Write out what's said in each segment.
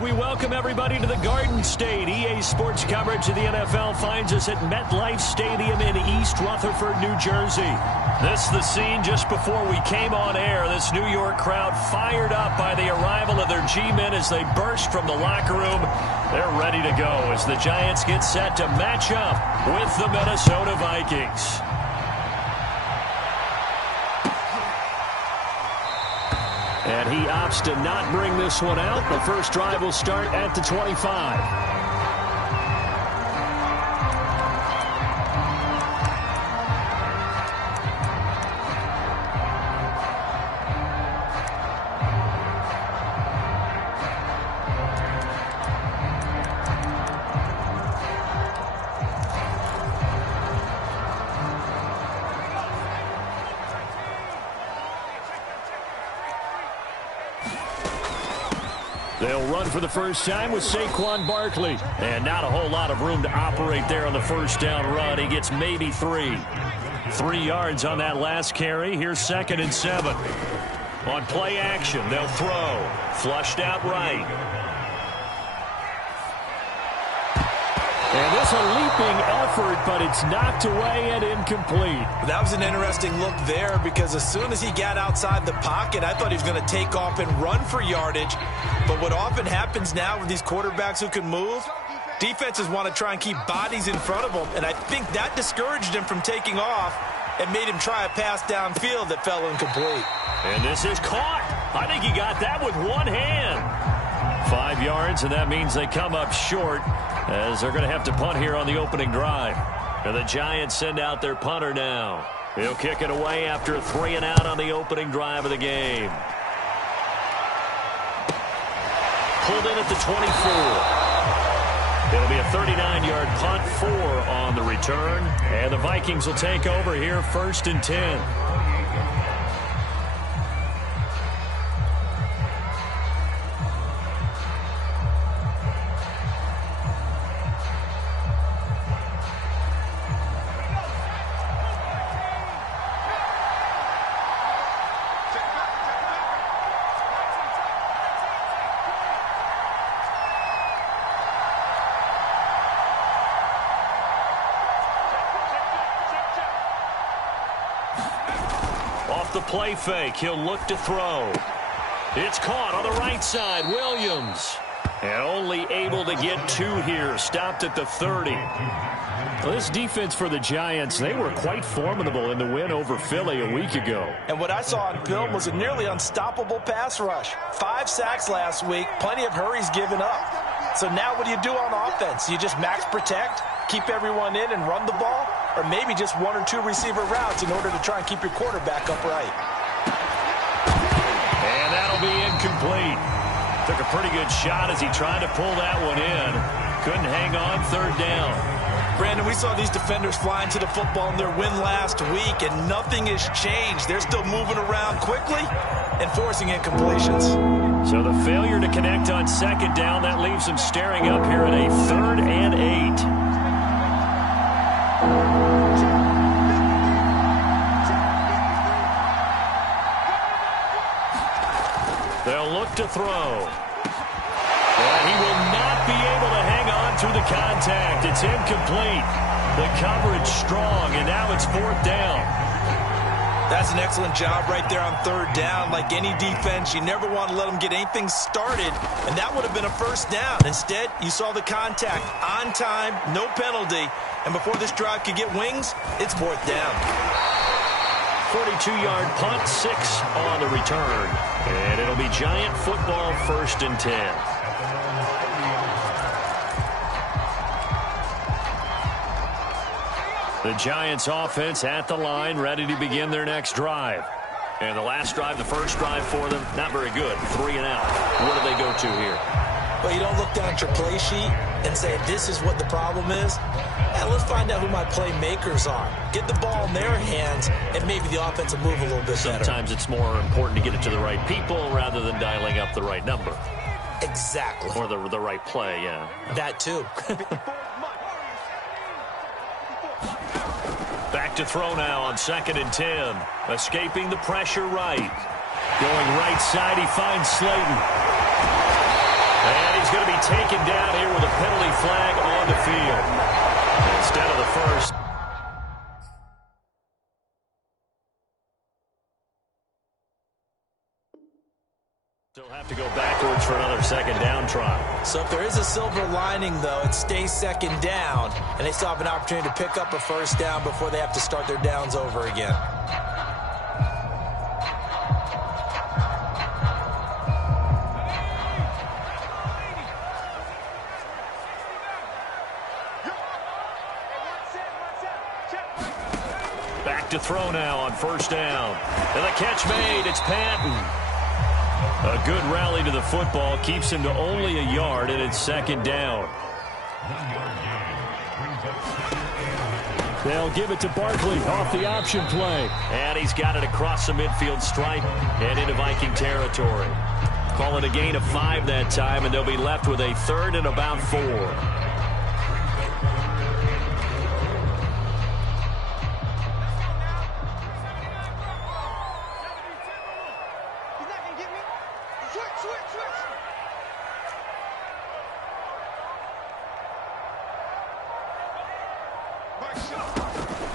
We welcome everybody to the Garden State. EA Sports coverage of the NFL finds us at MetLife Stadium in East Rutherford, New Jersey. This is the scene just before we came on air. This New York crowd fired up by the arrival of their G-men as they burst from the locker room. They're ready to go as the Giants get set to match up with the Minnesota Vikings. And he opts to not bring this one out. The first drive will start at the 25. They'll run for the first time with Saquon Barkley. And not a whole lot of room to operate there on the first down run. He gets maybe 3. 3 yards on that last carry. Here's 2nd and 7. On play action, they'll throw. Flushed out right. And this a leaping effort, but it's knocked away and incomplete. That was an interesting look there because as soon as he got outside the pocket, I thought he was going to take off and run for yardage. But what often happens now with these quarterbacks who can move, defenses want to try and keep bodies in front of them, and I think that discouraged him from taking off and made him try a pass downfield that fell incomplete. And this is caught. I think he got that with one hand. 5 yards, and that means they come up short as they're going to have to punt here on the opening drive. And the Giants send out their punter now. He'll kick it away after a 3 and out on the opening drive of the game. Pulled in at the 24. It'll be a 39-yard punt, 4 on the return. And the Vikings will take over here, 1st and 10. The play fake. He'll look to throw. It's caught on the right side. Williams. And only able to get 2 here. Stopped at the 30. Well, this defense for the Giants, they were quite formidable in the win over Philly a week ago. And what I saw on film was a nearly unstoppable pass rush. 5 sacks last week. Plenty of hurries given up. So now what do you do on offense? You just max protect, keep everyone in and run the ball? Or maybe just 1 or 2 receiver routes in order to try and keep your quarterback upright. And that'll be incomplete. Took a pretty good shot as he tried to pull that one in. Couldn't hang on, 3rd down. Brandon, we saw these defenders fly into the football in their win last week, and nothing has changed. They're still moving around quickly and forcing incompletions. So the failure to connect on 2nd down, that leaves them staring up here at a 3rd and 8. They'll look to throw. And he will not be able to hang on through the contact. It's incomplete. The coverage strong, and now it's 4th down. That's an excellent job right there on 3rd down. Like any defense, you never want to let them get anything started, and that would have been a 1st down. Instead, you saw the contact on time, no penalty, and before this drive could get wings, it's 4th down. 42-yard punt, 6 on the return. And it'll be Giant football, 1st and 10. The Giants offense at the line, ready to begin their next drive. And the last drive, the first drive for them, not very good. 3 and out. What do they go to here? Well, you don't look down at your play sheet and say, this is what the problem is. And let's find out who my playmakers are. Get the ball in their hands, and maybe the offense will move a little bit better. Sometimes it's more important to get it to the right people rather than dialing up the right number. Exactly. Or the right play, yeah. That too. Back to throw now on 2nd and 10. Escaping the pressure right. Going right side, he finds Slayton. And he's going to be taken down here with a penalty flag on the field instead of the first. Still have to go backwards for another second down try. So if there is a silver lining, though, it stays second down, and they still have an opportunity to pick up a first down before they have to start their downs over again. Back to throw now on first down. And the catch made. It's Patton. A good rally to the football keeps him to only a yard, and it's second down. They'll give it to Barkley off the option play. And he's got it across the midfield stripe and into Viking territory. Call it a gain of 5 that time, and they'll be left with a third and about 4.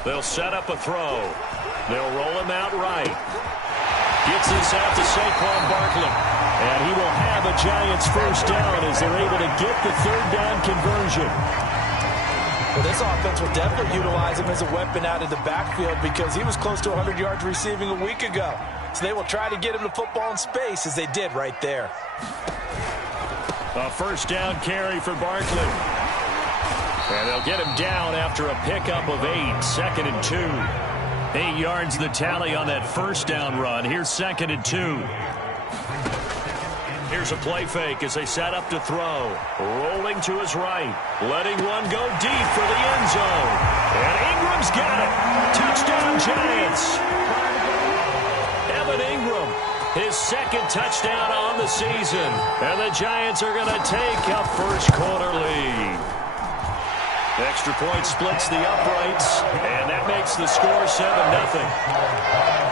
They'll set up a throw. They'll roll him out right. Gets this out to Saquon Barkley. And he will have a Giants first down as they're able to get the third down conversion. Well, this offense will definitely utilize him as a weapon out of the backfield because he was close to 100 yards receiving a week ago. So they will try to get him the football in space as they did right there. A first down carry for Barkley. And they'll get him down after a pickup of 8, second and 2. 8 yards the tally on that first down run. Here's second and 2. Here's a play fake as they set up to throw. Rolling to his right. Letting one go deep for the end zone. And Ingram's got it. Touchdown Giants. Evan Ingram, his second touchdown on the season. And the Giants are going to take a first quarter lead. Extra point splits the uprights, and that makes the score 7-0.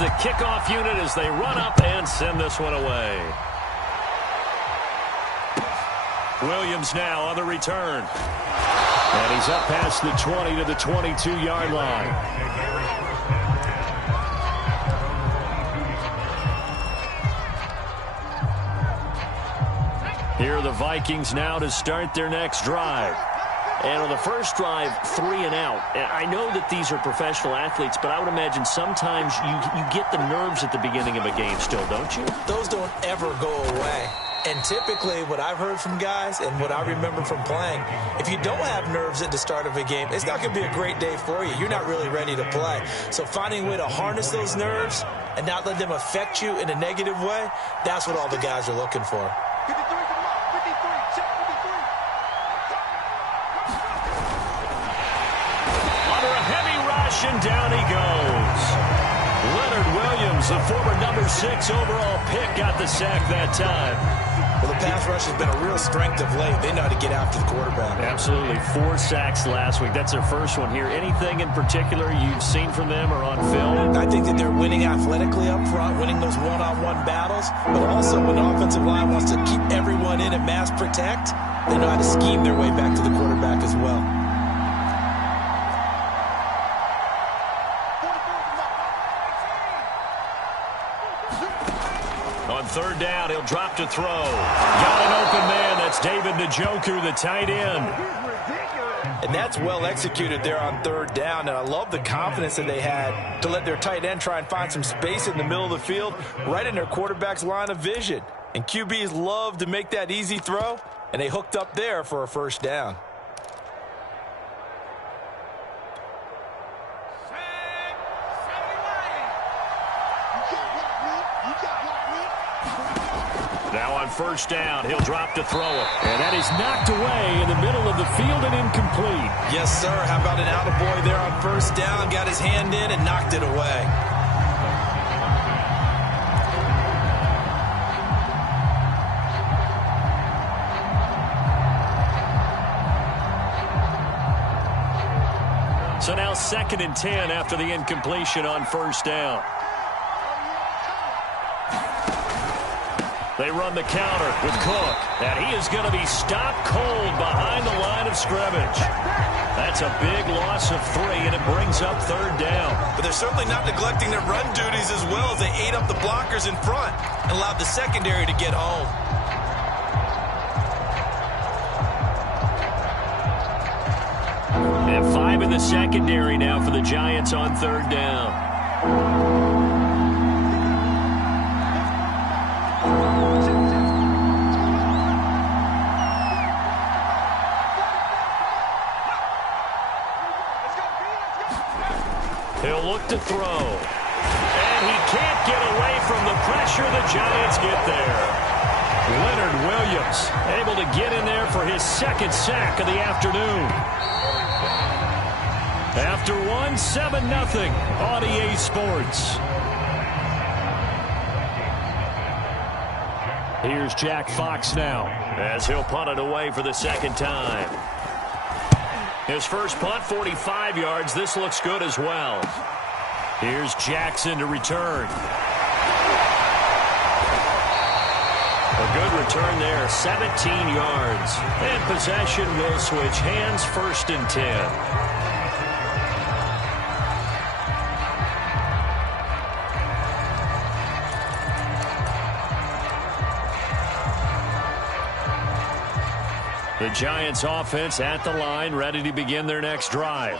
The kickoff unit as they run up and send this one away. Williams now on the return. And he's up past the 20 to the 22-yard line. Here are the Vikings now to start their next drive. And on the first drive, 3 and out. And I know that these are professional athletes, but I would imagine sometimes you get the nerves at the beginning of a game still, don't you? Those don't ever go away. And typically what I've heard from guys and what I remember from playing, if you don't have nerves at the start of a game, it's not going to be a great day for you. You're not really ready to play. So finding a way to harness those nerves and not let them affect you in a negative way, that's what all the guys are looking for. And down he goes. Leonard Williams, the former number 6 overall pick, got the sack that time. Well, the pass rush has been a real strength of late. They know how to get after the quarterback. Absolutely. 4 sacks last week. That's their first one here. Anything in particular you've seen from them or on film? I think that they're winning athletically up front, winning those one-on-one battles, but also when the offensive line wants to keep everyone in and mass protect, they know how to scheme their way back to the quarterback as well. Third down, he'll drop to throw. Got an open man. That's David Njoku, the tight end. And that's well executed there on third down. And I love the confidence that they had to let their tight end try and find some space in the middle of the field, right in their quarterback's line of vision. And QBs love to make that easy throw, and they hooked up there for a first down. Now on first down, he'll drop to throw it. And that is knocked away in the middle of the downfield and incomplete. Yes, sir. How about an attaboy there on first down? Got his hand in and knocked it away. So now 2nd and 10 after the incompletion on first down. They run the counter with Cook, and he is going to be stopped cold behind the line of scrimmage. That's a big loss of 3, and it brings up 3rd down. But they're certainly not neglecting their run duties as well as they ate up the blockers in front and allowed the secondary to get home. And 5 in the secondary now for the Giants on 3rd down. He'll look to throw. And he can't get away from the pressure. The Giants get there. Leonard Williams able to get in there for his 2nd sack of the afternoon. After 1, 7-0 on EA Sports. Here's Jack Fox now as he'll punt it away for the 2nd time. His first punt, 45 yards. This looks good as well. Here's Jackson to return. A good return there, 17 yards. And possession will switch hands, 1st and 10. The Giants offense at the line, ready to begin their next drive.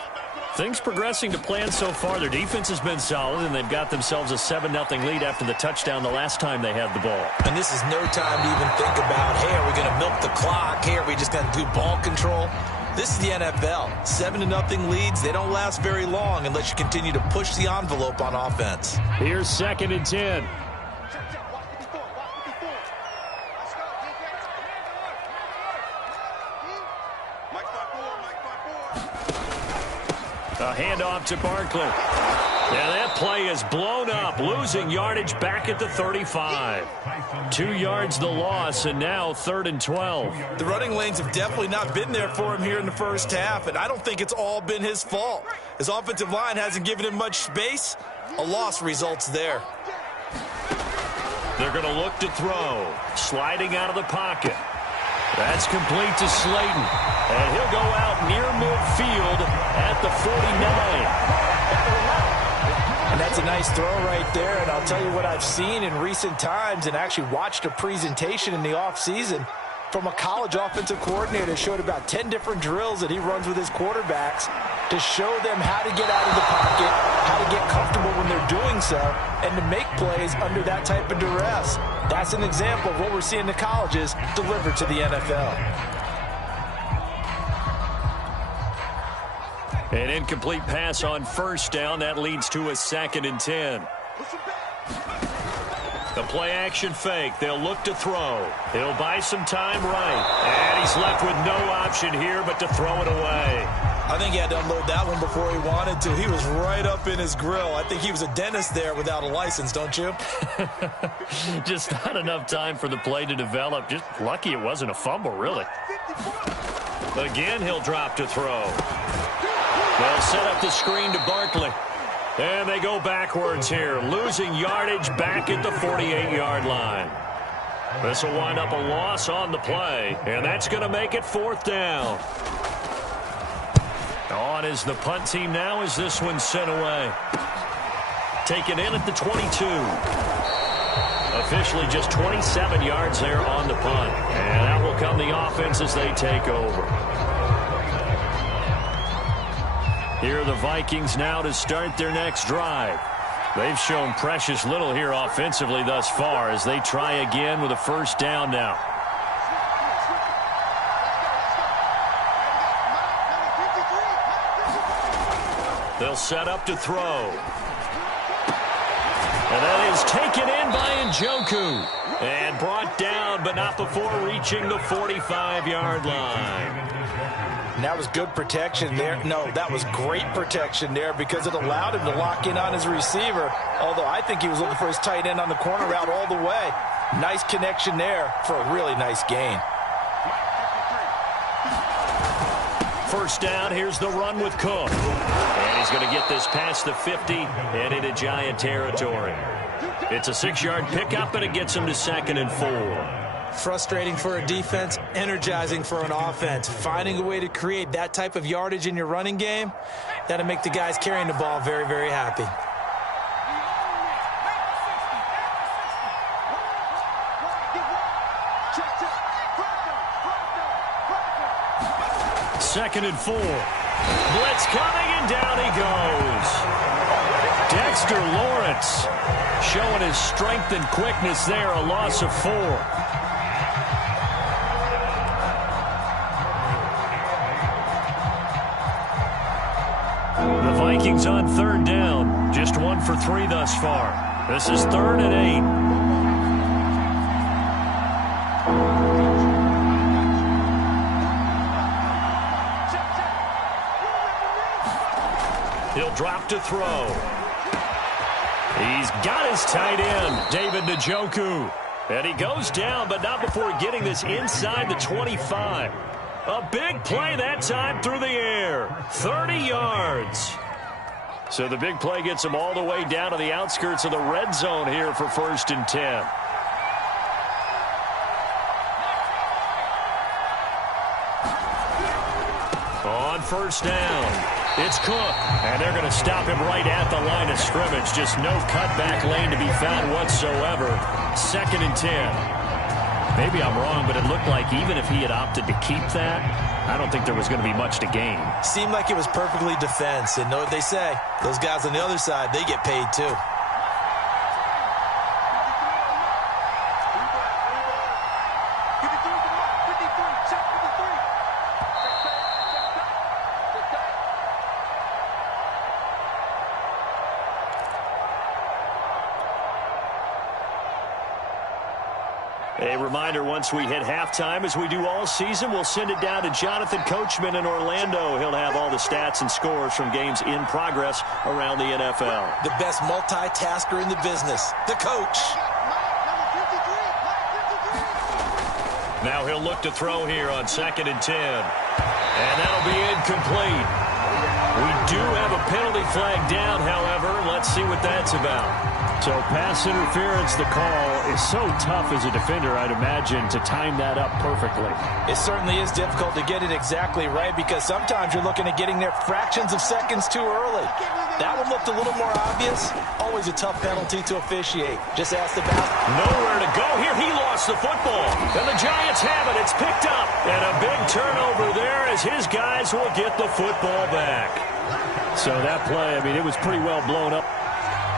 Things progressing to plan so far. Their defense has been solid, and they've got themselves a 7-0 lead after the touchdown the last time they had the ball. And this is no time to even think about, hey, are we going to milk the clock? Hey, are we just going to do ball control? This is the NFL. 7-0 leads, they don't last very long unless you continue to push the envelope on offense. Here's 2nd and 10. A handoff to Barkley. Yeah, that play is blown up, losing yardage back at the 35. 2 yards the loss, and now 3rd and 12. The running lanes have definitely not been there for him here in the first half, and I don't think it's all been his fault. His offensive line hasn't given him much space. A loss results there. They're going to look to throw. Sliding out of the pocket. That's complete to Slayton. And he'll go out near midfield at the 49. And that's a nice throw right there. And I'll tell you what I've seen in recent times and actually watched a presentation in the offseason from a college offensive coordinator that showed about 10 different drills that he runs with his quarterbacks to show them how to get out of the pocket, how to get comfortable when they're doing so, and to make plays under that type of duress. That's an example of what we're seeing in the colleges delivered to the NFL. An incomplete pass on first down. That leads to a 2nd and 10. The play action fake. They'll look to throw. He'll buy some time right. And he's left with no option here but to throw it away. I think he had to unload that one before he wanted to. He was right up in his grill. I think he was a dentist there without a license, don't you? Just not enough time for the play to develop. Just lucky it wasn't a fumble, really. Again, he'll drop to throw. They'll set up the screen to Barkley. And they go backwards here, losing yardage back at the 48-yard line. This will wind up a loss on the play, and that's going to make it 4th down. On is the punt team now as this one's sent away. Taken in at the 22. Officially just 27 yards there on the punt. And out will come the offense as they take over. Here are the Vikings now to start their next drive. They've shown precious little here offensively thus far as they try again with a first down now. They'll set up to throw. And that is taken in by Njoku. And brought down, but not before reaching the 45-yard line. And that was good protection there. No, that was great protection there because it allowed him to lock in on his receiver, although I think he was looking for his tight end on the corner route all the way. Nice connection there for a really nice gain. First down, here's the run with Cook. And he's going to get this past the 50 and into Giant territory. It's a 6-yard pickup, and it gets him to 2nd and 4. Frustrating for a defense, energizing for an offense. Finding a way to create that type of yardage in your running game, that'll make the guys carrying the ball very, very happy. Second and 4. Blitz coming, and down he goes. Dexter Lawrence showing his strength and quickness there, a loss of 4. The Vikings on 3rd down. Just 1 for 3 thus far. This is 3rd and 8. He'll drop to throw. He's got his tight end, David Njoku. And he goes down, but not before getting this inside the 25. A big play that time through the air. 30 yards. So the big play gets him all the way down to the outskirts of the red zone here for 1st and 10. On 1st down, it's Cook. And they're going to stop him right at the line of scrimmage. Just no cutback lane to be found whatsoever. 2nd and 10. Maybe I'm wrong, but it looked like even if he had opted to keep that, I don't think there was going to be much to gain. Seemed like it was perfectly defense. And know what they say? Those guys on the other side, they get paid too. A reminder, once we hit halftime, as we do all season, we'll send it down to Jonathan Coachman in Orlando. He'll have all the stats and scores from games in progress around the NFL. The best multitasker in the business, the coach. Now he'll look to throw here on 2nd and 10. And that'll be incomplete. We do have a penalty flag down, however. Let's see what that's about. So pass interference, the call is so tough as a defender, I'd imagine, to time that up perfectly. It certainly is difficult to get it exactly right because sometimes you're looking at getting there fractions of seconds too early. That one looked a little more obvious. Always a tough penalty to officiate. Just ask the back. Nowhere to go here. He lost the football. And the Giants have it. It's picked up. And a big turnover there as his guys will get the football back. So that play, I mean, it was pretty well blown up.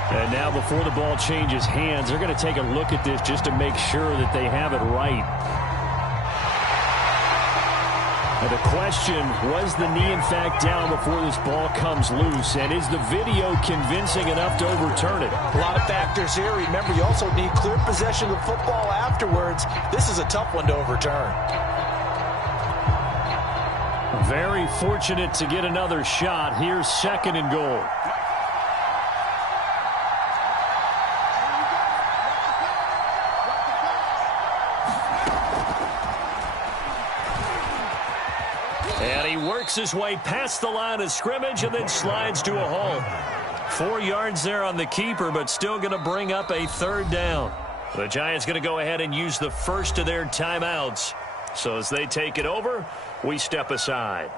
And now before the ball changes hands, they're going to take a look at this just to make sure that they have it right. Now the question, was the knee in fact down before this ball comes loose? And is the video convincing enough to overturn it? A lot of factors here. Remember, you also need clear possession of the football afterwards. This is a tough one to overturn. Very fortunate to get another shot. Here's 2nd and goal. And he works his way past the line of scrimmage and then slides to a halt. 4 yards there on the keeper, but still going to bring up a 3rd down. The Giants going to go ahead and use the first of their timeouts. So as they take it over, we step aside.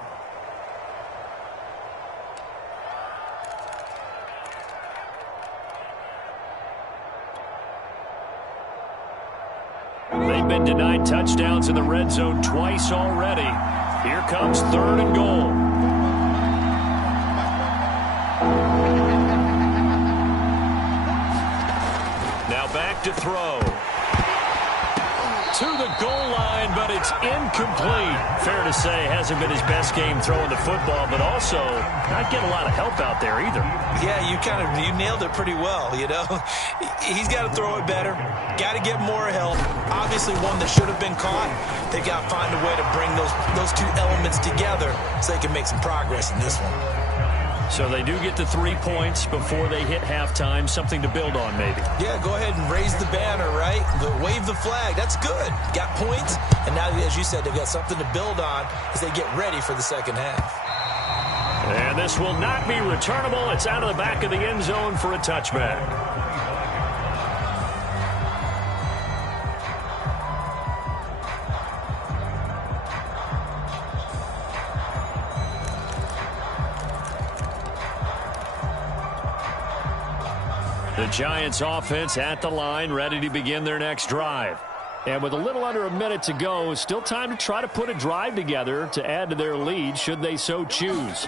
They've been denied touchdowns in the red zone twice already. Here comes 3rd and goal. Now back to throw. To the goal line, but it's incomplete. Fair to say, hasn't been his best game throwing the football, but also not getting a lot of help out there either. Yeah, you nailed it pretty well, you know. He's got to throw it better. Got to get more help. Obviously one that should have been caught. They got to find a way to bring those two elements together so they can make some progress in this one. So they do get to 3 points before they hit halftime, something to build on maybe. Yeah, go ahead and raise the banner, right? Wave the flag. That's good. Got points, and now, as you said, they've got something to build on as they get ready for the second half. And this will not be returnable. It's out of the back of the end zone for a touchback. The Giants offense at the line, ready to begin their next drive. And with a little under a minute to go, still time to try to put a drive together to add to their lead should they so choose.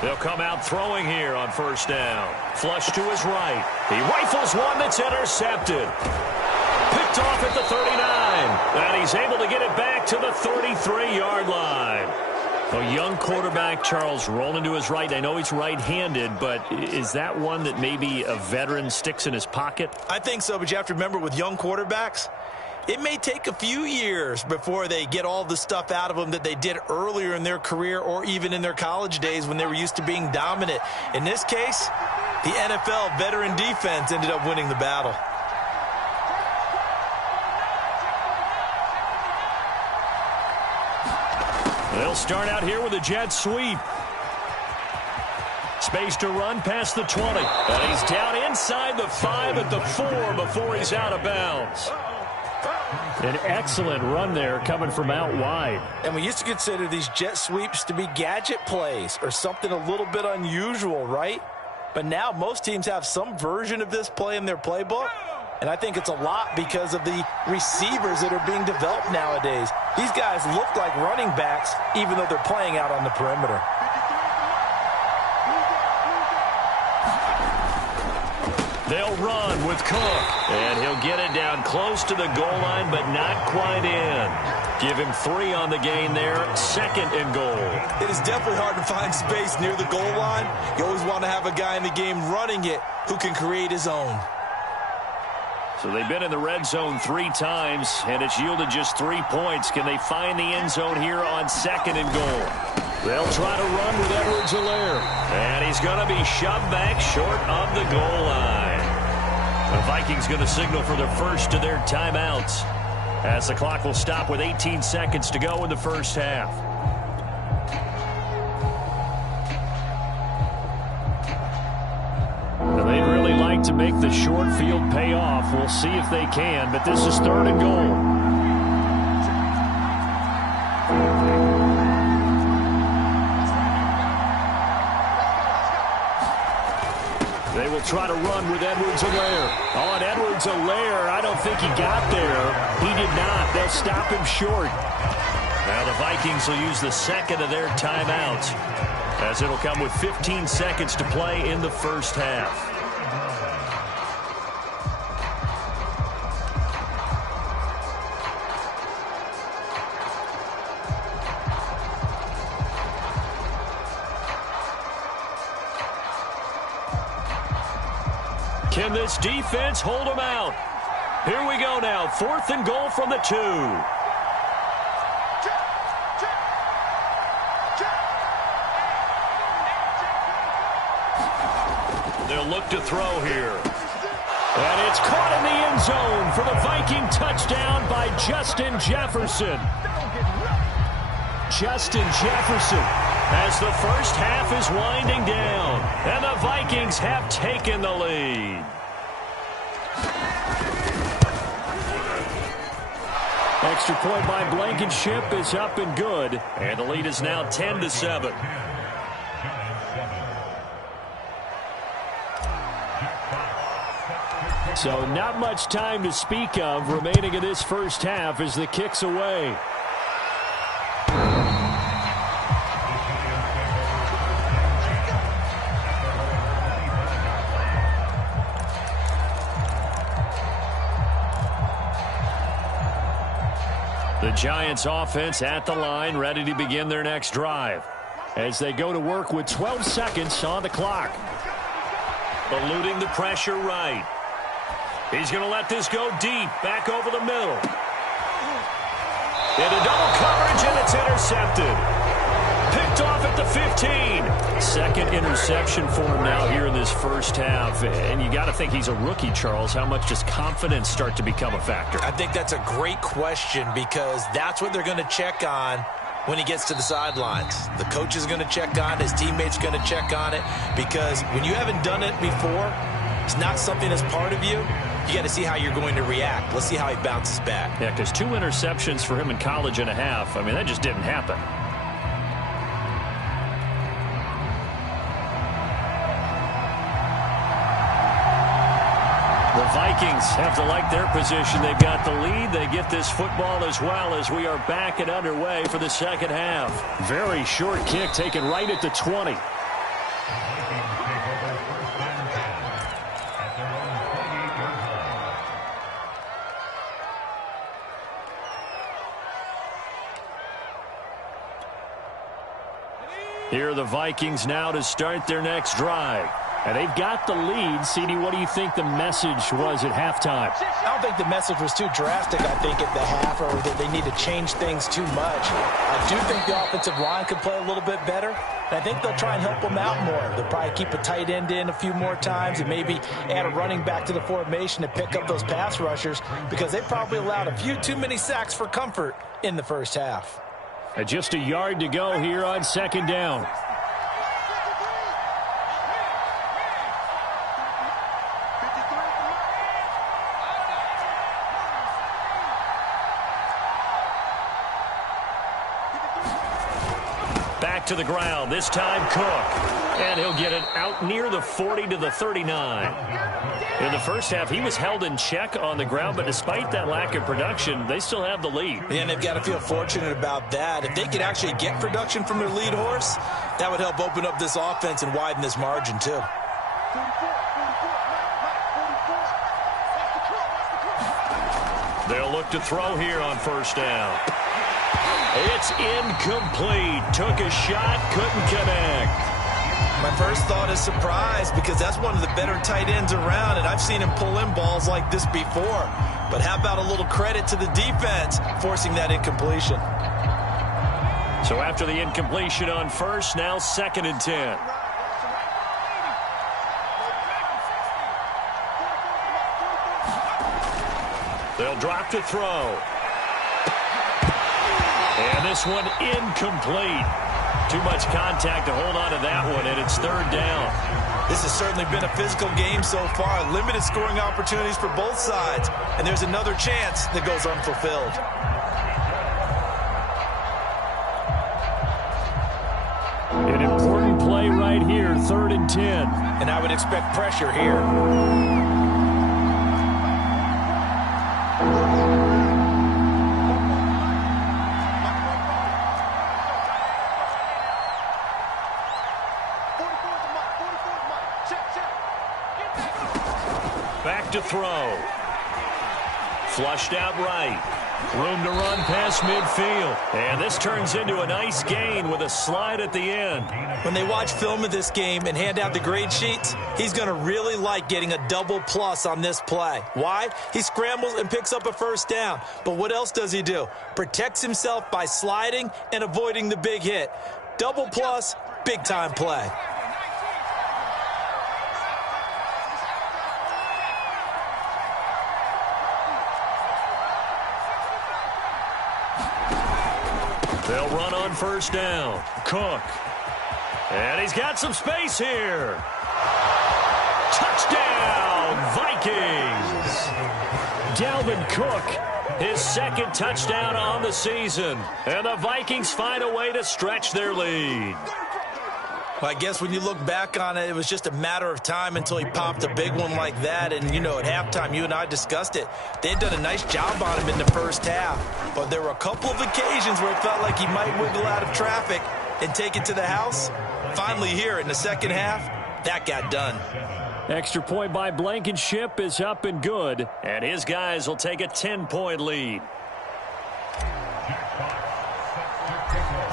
They'll come out throwing here on first down. Flush to his right. He rifles one that's intercepted. Picked off at the 39. And he's able to get it back to the 33-yard line. A young quarterback, Charles, rolling to his right. I know he's right-handed, but is that one that maybe a veteran sticks in his pocket? I think so, but you have to remember with young quarterbacks, it may take a few years before they get all the stuff out of them that they did earlier in their career or even in their college days when they were used to being dominant. In this case, the NFL veteran defense ended up winning the battle. They'll start out here with a jet sweep. Space to run past the 20. And he's down inside the 5 at the 4 before he's out of bounds. An excellent run there coming from out wide. And we used to consider these jet sweeps to be gadget plays or something a little bit unusual, right? But now most teams have some version of this play in their playbook. And I think it's a lot because of the receivers that are being developed nowadays. These guys look like running backs even though they're playing out on the perimeter. They'll run with Cook. And he'll get it down close to the goal line, but not quite in. Give him 3 on the gain there. 2nd and goal. It is definitely hard to find space near the goal line. You always want to have a guy in the game running it who can create his own. So they've been in the red zone 3 times, and it's yielded just 3 points. Can they find the end zone here on 2nd and goal? They'll try to run with Edwards-Helaire. And he's going to be shoved back short of the goal line. The Vikings going to signal for their first of their timeouts, as the clock will stop with 18 seconds to go in the first half. They'd really like to make the short field pay off. We'll see if they can, but this is 3rd and goal. They will try to run with Edwards-Helaire. On Edwards-Helaire, I don't think he got there. He did not. They'll stop him short. Now the Vikings will use the 2nd of their timeouts, as it'll come with 15 seconds to play in the first half. Can this defense hold them out? Here we go now. 4th and goal from the 2. They'll look to throw here. And it's caught in the end zone for the Viking touchdown by Justin Jefferson. Justin Jefferson, as the first half is winding down, and the Vikings have taken the lead. Extra point by Blankenship is up and good, and the lead is now 10-7. So not much time to speak of remaining in this first half as the kick's away. The Giants offense at the line, ready to begin their next drive as they go to work with 12 seconds on the clock. Eluding the pressure right. He's going to let this go deep, back over the middle. Into double coverage, and it's intercepted. Picked off at the 15. Second interception for him now here in this first half. And you got to think he's a rookie, Charles. How much does confidence start to become a factor? I think that's a great question because that's what they're going to check on when he gets to the sidelines. The coach is going to check on it. His teammates are going to check on it because when you haven't done it before, it's not something that's part of you. You got to see how you're going to react. Let's see how he bounces back. Yeah, because 2 interceptions for him in college and a half. I mean, that just didn't happen. The Vikings have to like their position. They've got the lead. They get this football as well as we are back and underway for the second half. Very short kick taken right at the 20. Here are the Vikings now to start their next drive. And they've got the lead. CD, what do you think the message was at halftime? I don't think the message was too drastic, I think, at the half, or that they need to change things too much. I do think the offensive line could play a little bit better. And I think they'll try and help them out more. They'll probably keep a tight end in a few more times and maybe add a running back to the formation to pick up those pass rushers because they probably allowed a few too many sacks for comfort in the first half. Just a yard to go here on second down. Back to the ground, this time Cook. And he'll get it out near the 40 to the 39. In the first half, he was held in check on the ground, but despite that lack of production, they still have the lead. And they've got to feel fortunate about that. If they could actually get production from their lead horse, that would help open up this offense and widen this margin too. They'll look to throw here on first down. It's incomplete. Took a shot, couldn't connect. My first thought is surprise because that's one of the better tight ends around, and I've seen him pull in balls like this before. But how about a little credit to the defense forcing that incompletion? So after the incompletion on first, now 2nd and 10. They'll drop to throw. And this one incomplete. Too much contact to hold on to that one, and it's 3rd down. This has certainly been a physical game so far. Limited scoring opportunities for both sides. And there's another chance that goes unfulfilled. An important play right here, 3rd and 10. And I would expect pressure here. Back to throw. Flushed out right. Room to run past midfield. And this turns into a nice gain with a slide at the end. When they watch film of this game and hand out the grade sheets, he's going to really like getting a double plus on this play. Why? He scrambles and picks up a first down. But what else does he do? Protects himself by sliding and avoiding the big hit. Double plus, big time play. They'll run on first down. Cook. And he's got some space here. Touchdown, Vikings. Dalvin Cook, his 2nd touchdown on the season. And the Vikings find a way to stretch their lead. Well, I guess when you look back on it, it was just a matter of time until he popped a big one like that. And, you know, at halftime, you and I discussed it. They had done a nice job on him in the first half. But there were a couple of occasions where it felt like he might wiggle out of traffic and take it to the house. Finally here in the second half, that got done. Extra point by Blankenship is up and good. And his guys will take a 10-point lead.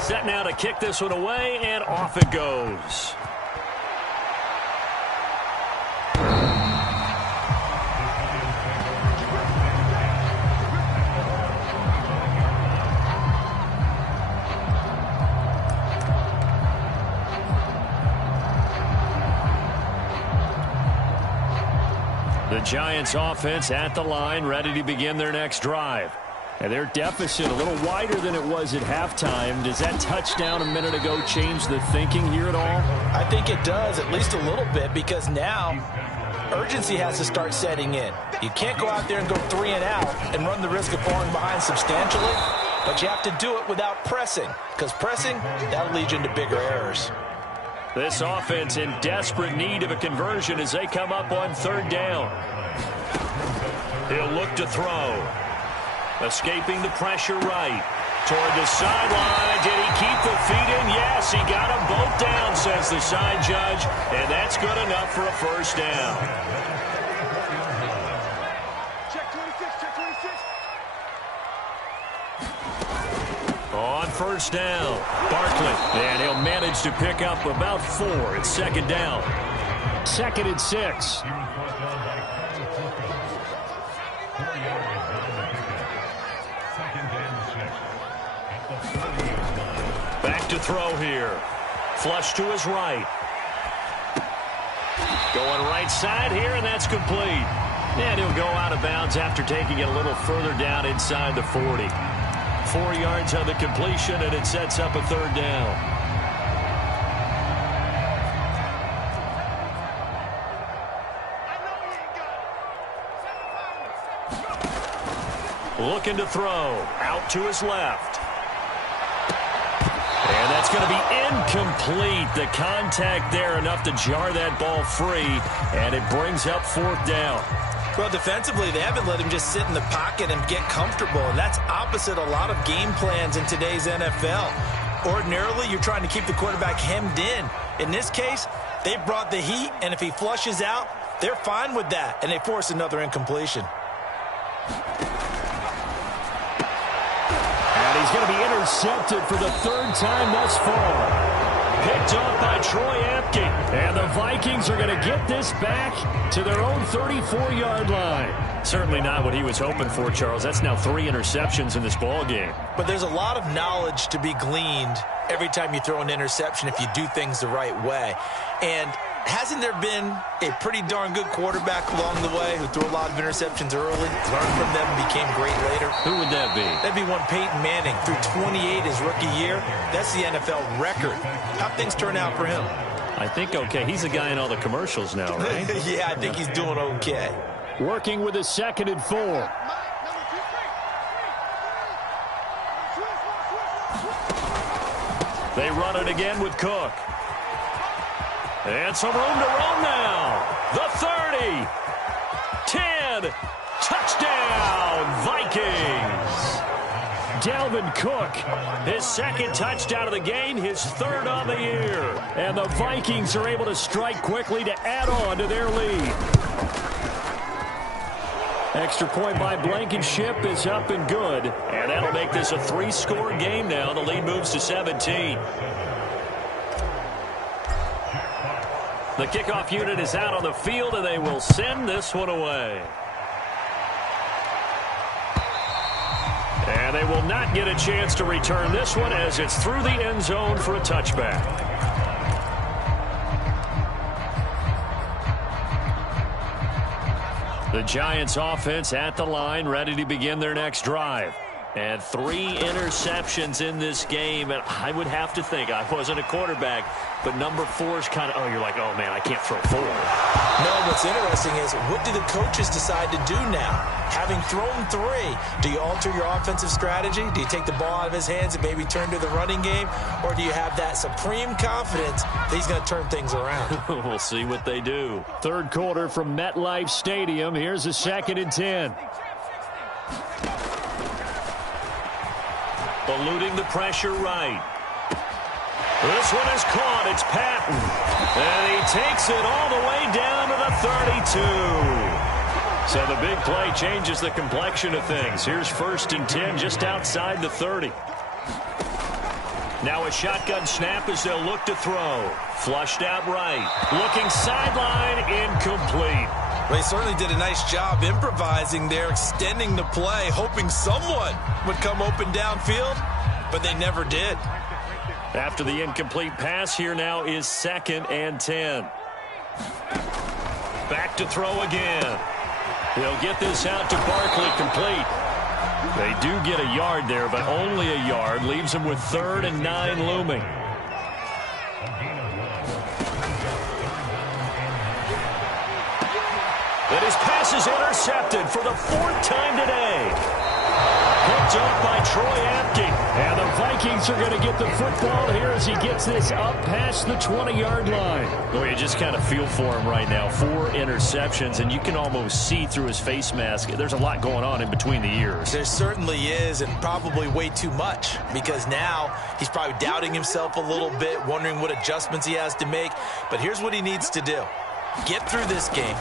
Set now to kick this one away, and off it goes. The Giants offense at the line, ready to begin their next drive. And their deficit a little wider than it was at halftime. Does that touchdown a minute ago change the thinking here at all? I think it does, at least a little bit, because now urgency has to start setting in. You can't go out there and go 3 and out and run the risk of falling behind substantially, but you have to do it without pressing, because pressing, that'll lead you into bigger errors. This offense in desperate need of a conversion as they come up on 3rd down. He'll look to throw. Escaping the pressure right. Toward the sideline. Did he keep the feet in? Yes, he got them both down, says the side judge. And that's good enough for a first down. Check 26, check 26. On 1st down, Barkley. And he'll manage to pick up about 4. It's 2nd down. 2nd and 6. Back to throw here. Flush to his right. Going right side here, and that's complete. And he'll go out of bounds after taking it a little further down inside the 40. 4 yards on the completion, and it sets up a 3rd down. Looking to throw. Out to his left. And that's going to be incomplete. The contact there enough to jar that ball free, and it brings up 4th down. Well, defensively, they haven't let him just sit in the pocket and get comfortable, and that's opposite a lot of game plans in today's NFL. Ordinarily, you're trying to keep the quarterback hemmed in. In this case, they brought the heat, and if he flushes out, they're fine with that, and they force another incompletion. He's going to be intercepted for the 3rd time thus far. Picked off by Troy Apke. And the Vikings are going to get this back to their own 34-yard line. Certainly not what he was hoping for, Charles. That's now 3 interceptions in this ball game. But there's a lot of knowledge to be gleaned every time you throw an interception if you do things the right way. And hasn't there been a pretty darn good quarterback along the way who threw a lot of interceptions early, learned from them, and became great later? Who would that be? That'd be one Peyton Manning. Threw 28 his rookie year. That's the NFL record. How'd things turn out for him? I think okay. He's the guy in all the commercials now, right? Yeah, I think he's doing okay. Working with a 2nd and 4. They run it again with Cook. And some room to roam now. The 30. 10. Touchdown, Vikings. Dalvin Cook, his 2nd touchdown of the game, his 3rd on the year. And the Vikings are able to strike quickly to add on to their lead. Extra point by Blankenship is up and good. And that'll make this a 3-score game now. The lead moves to 17. The kickoff unit is out on the field, and they will send this one away. And they will not get a chance to return this one as it's through the end zone for a touchback. The Giants offense at the line, ready to begin their next drive. And 3 interceptions in this game, and I would have to think, I wasn't a quarterback, but number 4 is kind of, you're like, oh man, I can't throw 4. No, what's interesting is, what do the coaches decide to do now? Having thrown 3, do you alter your offensive strategy? Do you take the ball out of his hands and maybe turn to the running game? Or do you have that supreme confidence that he's going to turn things around? We'll see what they do. 3rd quarter from MetLife Stadium. Here's a 2nd and 10. Eluding the pressure right. This one is caught. It's Patton. And he takes it all the way down to the 32. So the big play changes the complexion of things. Here's 1st and 10 just outside the 30. Now a shotgun snap as they'll look to throw. Flushed out right. Looking sideline, incomplete. Well, he certainly did a nice job improvising there, extending the play, hoping someone would come open downfield, but they never did. After the incomplete pass, here now is 2nd and 10. Back to throw again. He'll get this out to Barkley, complete. They do get a yard there, but only a yard. Leaves them with 3rd and 9 looming. And his pass is intercepted for the 4th time today. Picked up by Troy Apke. And the Vikings are going to get the football here as he gets this up past the 20-yard line. Boy, you just kind of feel for him right now. 4 interceptions, and you can almost see through his face mask. There's a lot going on in between the ears. There certainly is, and probably way too much, because now he's probably doubting himself a little bit, wondering what adjustments he has to make. But here's what he needs to do. Get through this game.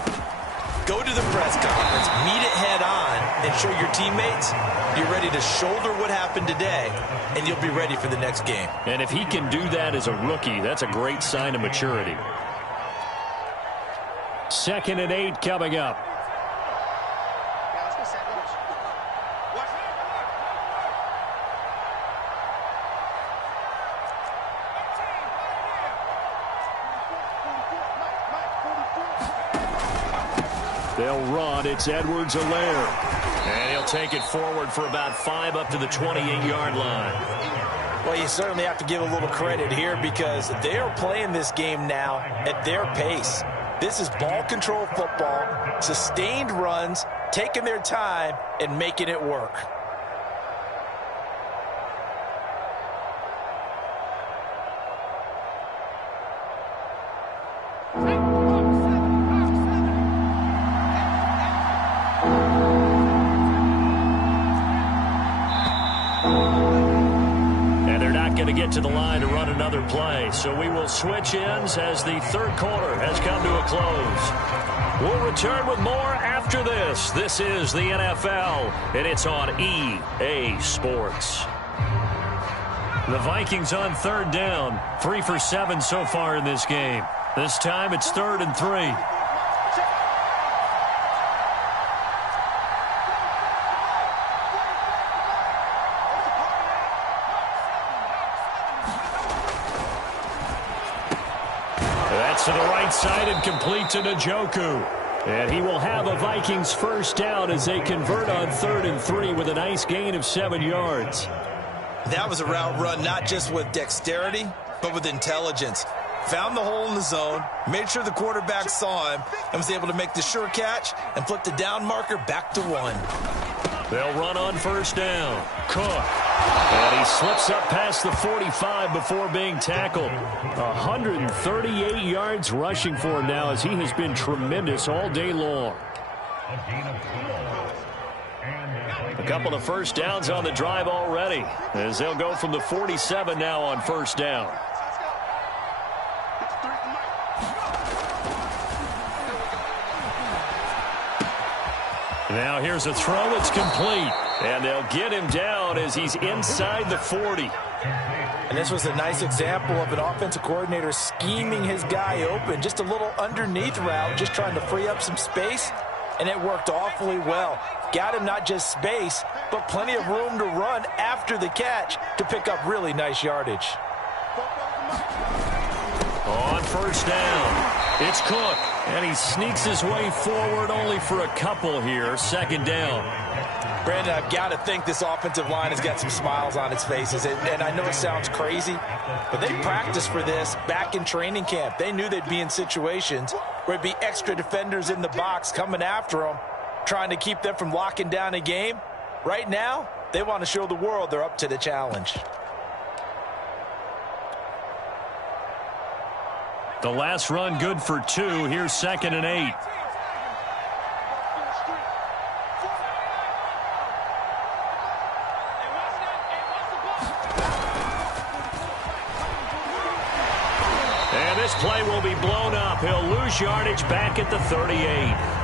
Go to the press conference, meet it head on, and show your teammates you're ready to shoulder what happened today, and you'll be ready for the next game. And if he can do that as a rookie, that's a great sign of maturity. 2nd and 8 coming up. They'll run. It's Edwards-Helaire. And he'll take it forward for about 5 up to the 28-yard line. Well, you certainly have to give a little credit here because they are playing this game now at their pace. This is ball control football, sustained runs, taking their time and making it work. To the line to run another play. So we will switch ends as the 3rd quarter has come to a close. We'll return with more after this. This is the NFL, and it's on EA Sports. The Vikings on 3rd down. 3 for 7 so far in this game. This time it's 3rd and 3. To the right side and complete to Njoku. And he will have a Vikings 1st down as they convert on 3rd and 3 with a nice gain of 7 yards. That was a route run not just with dexterity, but with intelligence. Found the hole in the zone, made sure the quarterback saw him, and was able to make the sure catch and flip the down marker back to 1. They'll run on 1st down. Cook. And he slips up past the 45 before being tackled. 138 yards rushing for him now as he has been tremendous all day long. A couple of 1st downs on the drive already as they'll go from the 47 now on 1st down. Now here's a throw. It's complete. And they'll get him down as he's inside the 40. And this was a nice example of an offensive coordinator scheming his guy open. Just a little underneath route, just trying to free up some space. And it worked awfully well. Got him not just space, but plenty of room to run after the catch to pick up really nice yardage. On 1st down, it's Cook. And he sneaks his way forward only for a couple here. 2nd down. Brandon, I've got to think this offensive line has got some smiles on its faces. And I know it sounds crazy, but they practiced for this back in training camp. They knew they'd be in situations where it'd be extra defenders in the box coming after them, trying to keep them from locking down a game. Right now, they want to show the world they're up to the challenge. The last run good for 2. Here's 2nd and 8. And this play will be blown up. He'll lose yardage back at the 38.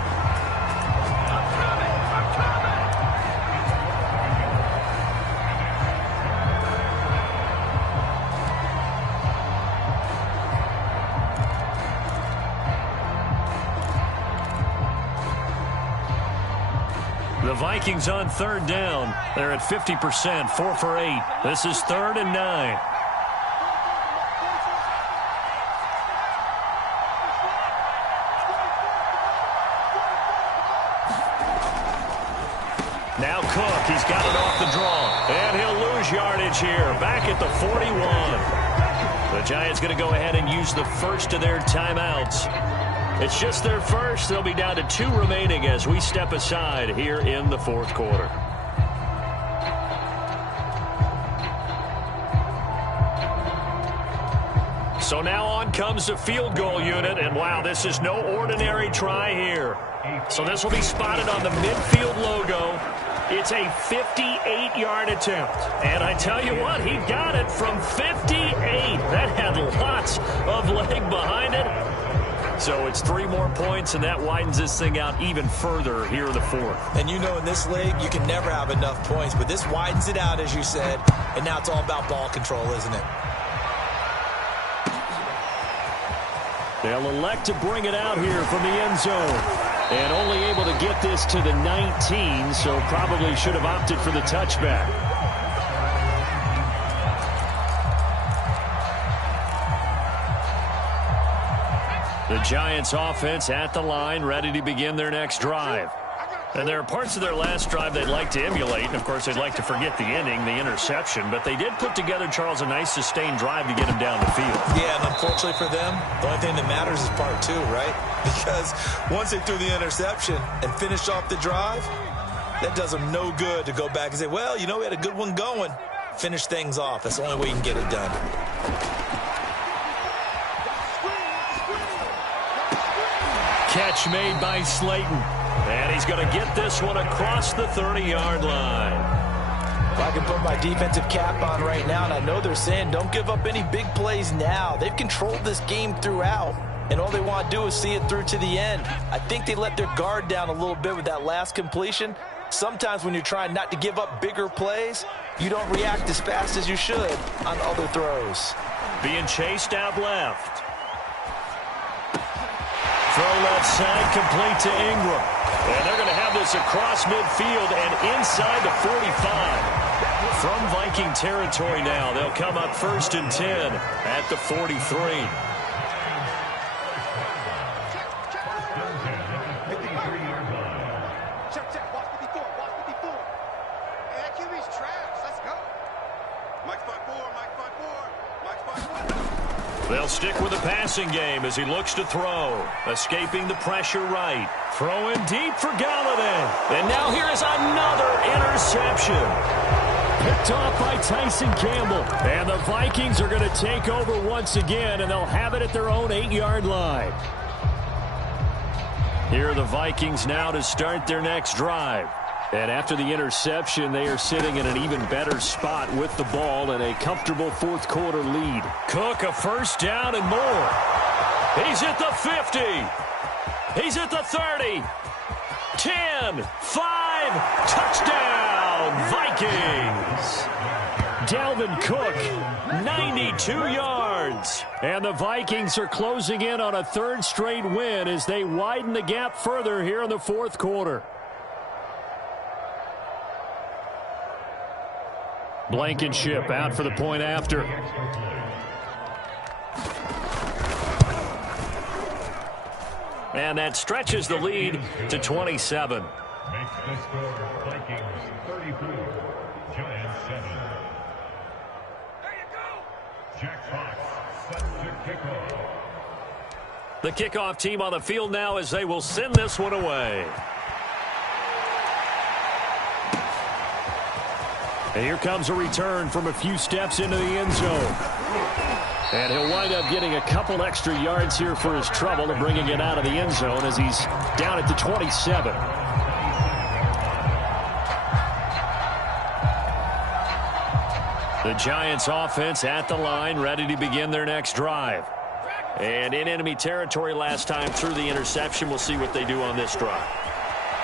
The Vikings on third down. They're at 50%, 4 for 8. This is 3rd and 9. Now Cook, he's got it off the draw. And he'll lose yardage here, back at the 41. The Giants going to go ahead and use the first of their timeouts. It's just their first. They'll be down to 2 remaining as we step aside here in the 4th quarter. So now on comes the field goal unit, and wow, this is no ordinary try here. So this will be spotted on the midfield logo. It's a 58-yard attempt. And I tell you what, he got it from 58. That had lots of leg behind it. So it's 3 more points, and that widens this thing out even further here in the 4th. And you know in this league, you can never have enough points, but this widens it out, as you said, and now it's all about ball control, isn't it? They'll elect to bring it out here from the end zone. And only able to get this to the 19, so probably should have opted for the touchback. The Giants offense at the line, ready to begin their next drive. And there are parts of their last drive they'd like to emulate. And, of course, they'd like to forget the inning, the interception. But they did put together, Charles, a nice sustained drive to get him down the field. Yeah, and unfortunately for them, the only thing that matters is part 2, right? Because once they threw the interception and finished off the drive, that does them no good to go back and say, well, you know, we had a good one going. Finish things off. That's the only way you can get it done. Catch made by Slayton. And he's going to get this one across the 30-yard line. If I can put my defensive cap on right now, and I know they're saying don't give up any big plays now. They've controlled this game throughout, and all they want to do is see it through to the end. I think they let their guard down a little bit with that last completion. Sometimes when you're trying not to give up bigger plays, you don't react as fast as you should on other throws. Being chased out left. Throw left side, complete to Ingram. And they're going to have this across midfield and inside the 45. From Viking territory now, they'll come up 1st and 10 at the 43. Check. Watch 54. Watch 54. Hey, that QB's trash. Let's go. Mike 5-4. Mike 5-4. Mike 5-4. They'll stick with the passing game as he looks to throw. Escaping the pressure right. Throwing deep for Galladay. And now here is another interception. Picked off by Tyson Campbell. And the Vikings are going to take over once again, and they'll have it at their own 8-yard line. Here are the Vikings now to start their next drive. And after the interception, they are sitting in an even better spot with the ball and a comfortable 4th quarter lead. Cook, a 1st down and more. He's at the 50. He's at the 30. 10, 5, touchdown, Vikings. Dalvin Cook, 92 yards. And the Vikings are closing in on a 3rd straight win as they widen the gap further here in the 4th quarter. Blankenship out for the point after. And that stretches the lead to 27. Makes the score Vikings 34, Giants 7. There you go. Jack Fox sets the kickoff. The kickoff team on the field now as they will send this one away. And here comes a return from a few steps into the end zone. And he'll wind up getting a couple extra yards here for his trouble and bringing it out of the end zone as he's down at the 27. The Giants offense at the line, ready to begin their next drive. And in enemy territory last time through the interception. We'll see what they do on this drive.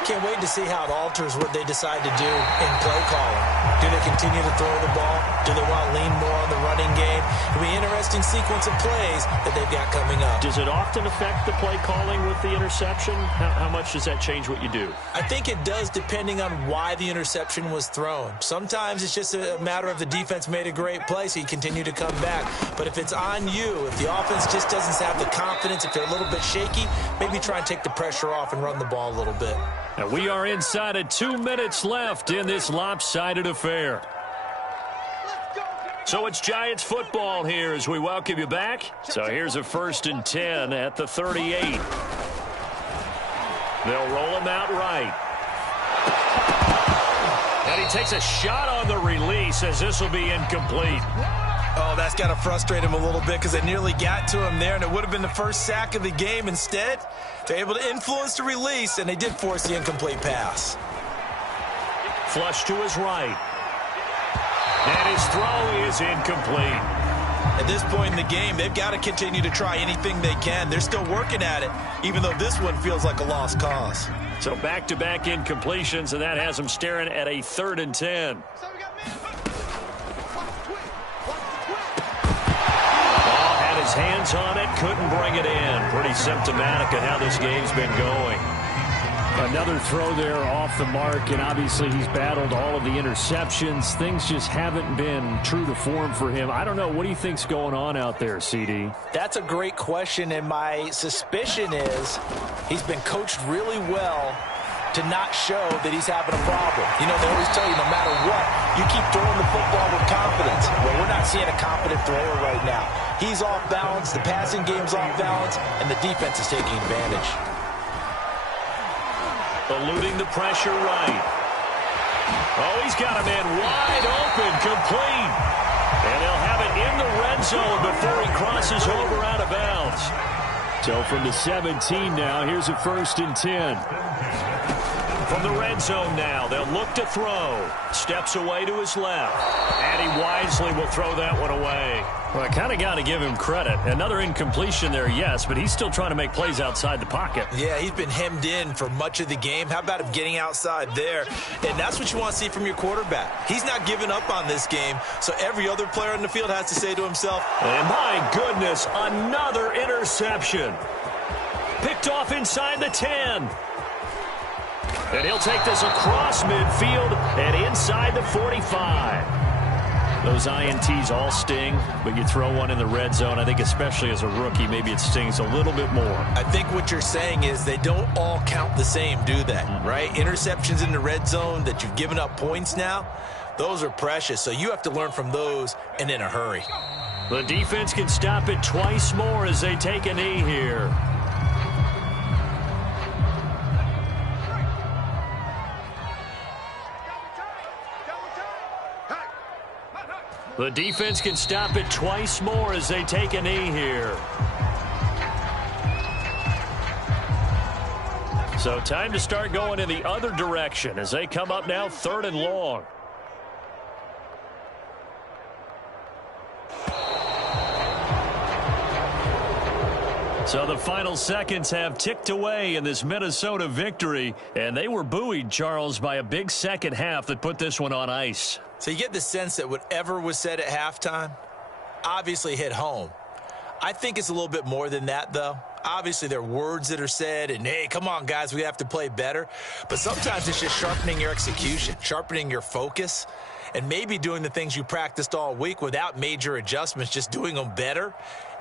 Can't wait to see how it alters what they decide to do in play calling. Do they continue to throw the ball? Do they want to lean more on the running game? It'll be an interesting sequence of plays that they've got coming up. Does it often affect the play calling with the interception? How much does that change what you do? I think it does, depending on why the interception was thrown. Sometimes it's just a matter of the defense made a great play, so you continue to come back. But if it's on you, if the offense just doesn't have the confidence, if they're a little bit shaky, maybe try and take the pressure off and run the ball a little bit. And we are inside of 2 minutes left in this lopsided affair. So it's Giants football here as we welcome you back. So here's a 1st and 10 at the 38. They'll roll him out right. And he takes a shot on the release as this will be incomplete. Oh, that's got to frustrate him a little bit because they nearly got to him there, and it would have been the first sack of the game. Instead, they're able to influence the release, and they did force the incomplete pass. Flush to his right. And his throw is incomplete. At this point in the game, they've got to continue to try anything they can. They're still working at it, even though this one feels like a lost cause. So back-to-back incompletions, and that has them staring at a 3rd and 10. His hands on it, couldn't bring it in. Pretty symptomatic of how this game's been going. Another throw there off the mark, and obviously he's battled all of the interceptions. Things just haven't been true to form for him. I don't know. What do you think's going on out there, CD? That's a great question, and my suspicion is he's been coached really well to not show that he's having a problem. You know, they always tell you no matter what, you keep throwing the football with confidence. Well, we're not seeing a confident thrower right now. He's off balance, the passing game's off balance, and the defense is taking advantage. Eluding the pressure right. Oh, he's got a man wide open, complete. And they'll have it in the red zone before he crosses over out of bounds. So from the 17 now, here's a 1st and 10. From the red zone now, they'll look to throw. Steps away to his left. And he wisely will throw that one away. Well, I kind of got to give him credit. Another incompletion there, yes, but he's still trying to make plays outside the pocket. Yeah, he's been hemmed in for much of the game. How about him getting outside there? And that's what you want to see from your quarterback. He's not giving up on this game, so every other player in the field has to say to himself, and my goodness, another interception. Picked off inside the 10. And he'll take this across midfield and inside the 45. Those INTs all sting, but you throw one in the red zone, I think especially as a rookie, maybe it stings a little bit more. I think what you're saying is they don't all count the same, do they? Right? Interceptions in the red zone that you've given up points now, those are precious. So you have to learn from those and in a hurry. The defense can stop it twice more as they take a knee here. The defense can stop it twice more as they take a knee here. So time to start going in the other direction as they come up now 3rd and long. So the final seconds have ticked away in this Minnesota victory, and they were buoyed, Charles, by a big second half that put this one on ice. So you get the sense that whatever was said at halftime obviously hit home. I think it's a little bit more than that, though. Obviously, there are words that are said, and, hey, come on, guys, we have to play better. But sometimes it's just sharpening your execution, sharpening your focus, and maybe doing the things you practiced all week without major adjustments, just doing them better.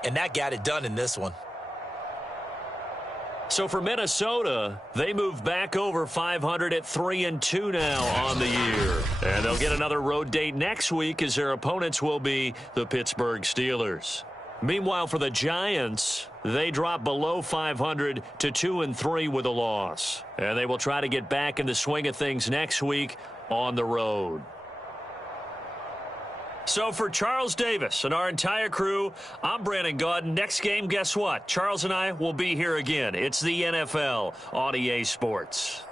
And that got it done in this one. So for Minnesota, they move back over 500 at 3-2 now on the year. And they'll get another road date next week as their opponents will be the Pittsburgh Steelers. Meanwhile, for the Giants, they drop below 500 to 2-3 with a loss. And they will try to get back in the swing of things next week on the road. So for Charles Davis and our entire crew, I'm Brandon Gaudin. Next game, guess what? Charles and I will be here again. It's the NFL on EA Sports.